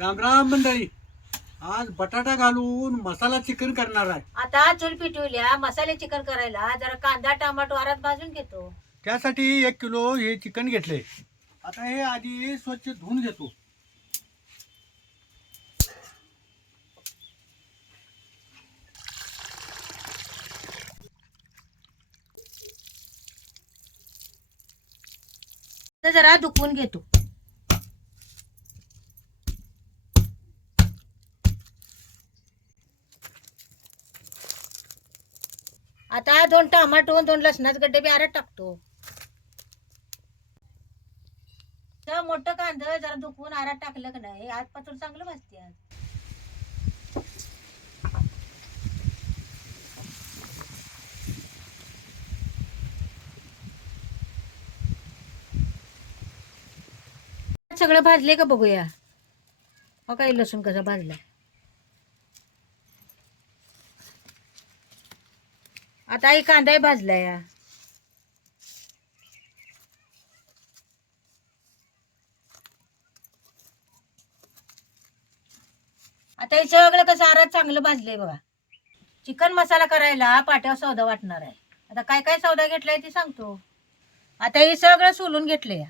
राम राम मंडळी. आज बटाटा घालून मसाला चिकन करणार आहे. आता चूल पिटवल्या मसाले चिकन करायला जरा कांदा टमाटो आरात भाजून घेतो. त्यासाठी 1 किलो हे चिकन घेतले. आता हे आधी स्वच्छ धुवून घेतो. तर जरा दुखवून घेतो. आता 2 टमाटो 2 लसणाचे गड्डे बी आरात टाकतो. तर मोठं कांदा जरा दुखवून आरात टाकलं का नाही आज पातूर चांगलं भाजते. आज सगळं भाजले का बघूया. हो काय लसूण कसा भाजला. आता ही कांदाही भाजलाय. आता हे सगळं कसं आरात चांगलं भाजलंय बघा. चिकन मसाला करायला पाट्यावर सौदा वाटणार आहे. आता काय काय सौदा घेतलाय ते सांगतो. आता हे सगळं सोलून घेतलंय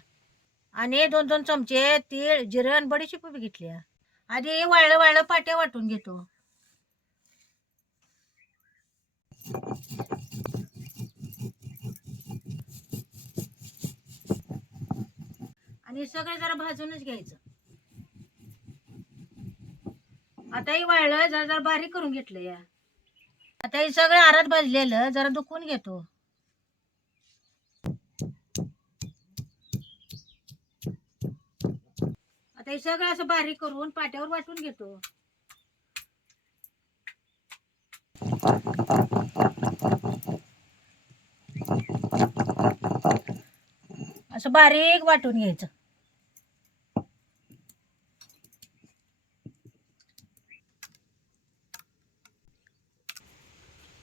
आणि 2-2 चमचे तीळ जिरं आणि बडीशेप बी घेतली. आधी वाळलं वाळलं पाट्या वाटून घेतो. आणि सगळं जरा भाजूनच घ्यायचं. आता हे वाळलं जरा जरा बारीक करून घेतलंय. आता हे सगळं आरात भाजलेलं जरा दुखवून घेतो. आता हे सगळं असं बारीक करून पाट्यावर वाटून घेतो. असं बारीक वाटून घ्यायचं.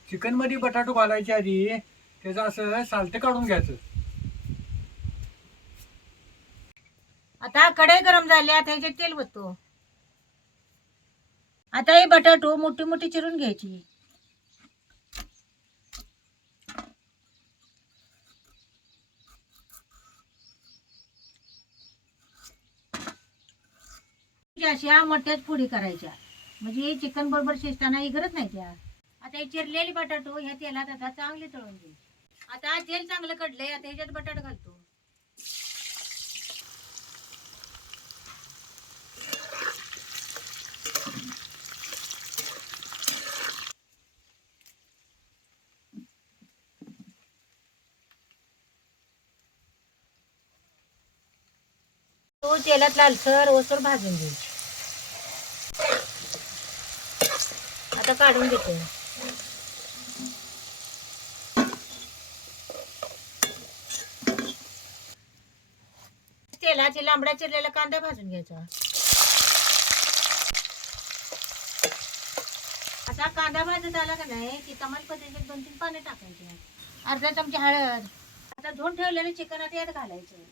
चिकन मध्ये बटाटो घालायच्या आधी त्याचं असं सालटे काढून घ्यायचं. आता कढई गरम झाली. आता ह्याच्यात तेल वतो. आता हे बटाटो मोठी मोठी चिरून घ्यायची. अशा मोठ्याच फोडी करायच्या म्हणजे चिकन बरोबर शिजताना ही गरज नाही त्या. आता हे चिरलेली बटाटो ह्या तेलात आता चांगले तळून घे. आता तेल चांगलं कडलंय. आता ह्याच्यात बटाटा घालतो. तो तेलात लालसर ओसर भाजून घे. आता काढून घेतो. तेलात लांबडा चिरलेला कांदा भाजून घ्यायचा. आता कांदा भाजत आला का नाही की तमालपत्रीचे 2-3 पाने टाकायचे. अर्धा चमचा हळद. आता धुवून ठेवलेलं चिकन आता यात घालायचं.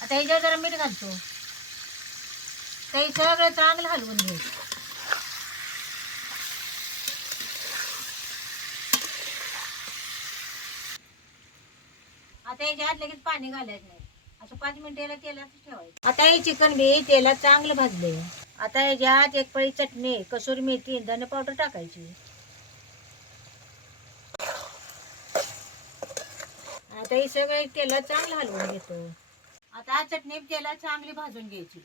आता ह्याच्यावर जरा मीठ घालतो. काही सगळं चांगलं हलवून घ्यायचं. आता ह्याच्यात लगेच पाणी घालायचं नाही. असं 5 मिनिटाला तेलातच ठेवायचं. आता हे चिकन बी तेलात चांगलं भाजले. आता ह्याच्यात 1 पळी चटणी कसुरी मेथी धने पावडर टाकायची. आता हे सगळं तेलात चांगलं हलवून घेतो. आता चटणी तेलात चांगली भाजून घ्यायची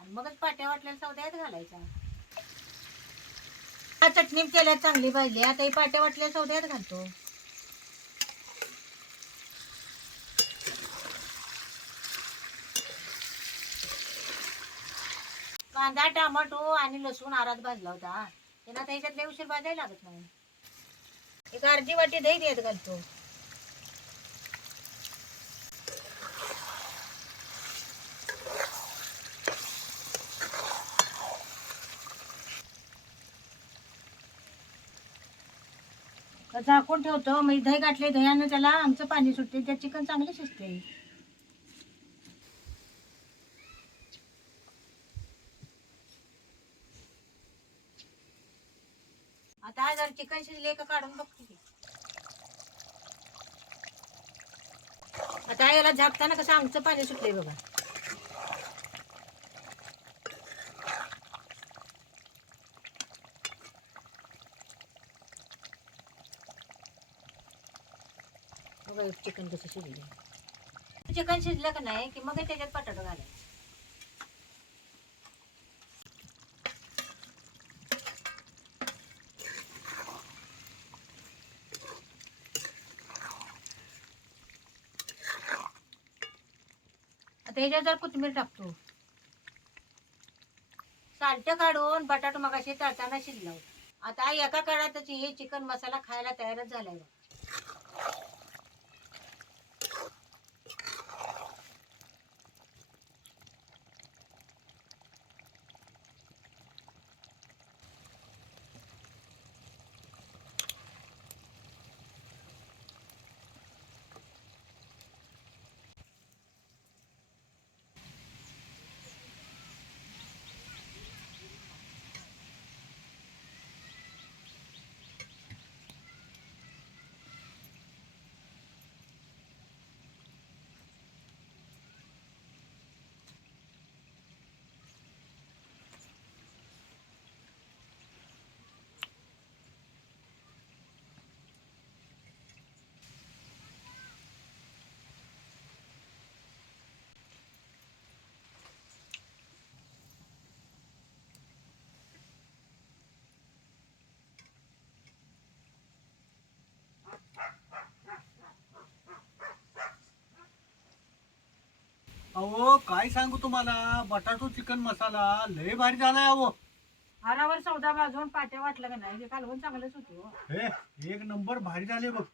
आणि मगच पाट्या वाटलेल्या सौद्यात घालायचा. चटणी तेलात चांगली भाजली. आता ही पाट्या वाटलेल्या सौद्यात घालतो. कांदा टमाटो आणि लसूण आरात भाजला होता. त्यांना त्याच्यात लय उशीर भाजायला लागत नाही. एक अर्धी वाटी दही देत घालतो. तर झाकून ठेवतो. मग दही गाठले, दह्यानं त्याला आमचं पाणी सुटते, त्या चिकन चांगले शिजते. आता जर चिकन शिजले का काढून बघते की. आता याला झाकताना कसं आमचं पाणी सुटलंय बघा. बघा चिकन कसं शिजले. चिकन शिजलं का नाही की मग त्याच्यात बटाटा घालायचा. आता याच्यात जर कोथिंबीर टाकतो. साल्ट काढून बटाटा मगाशी तळताना शिजला होता. आता एका काळातच हे चिकन मसाला खायला तयारच झालाय बघा. अहो काय सांगू तुम्हाला, बटाटो चिकन मसाला लय भारी झालाय अहो. हारावर सौदा भाजून पाट्या वाटलं का नाही, ते कालवून चांगलंच होतं. हे एक नंबर भारी झाले बघ.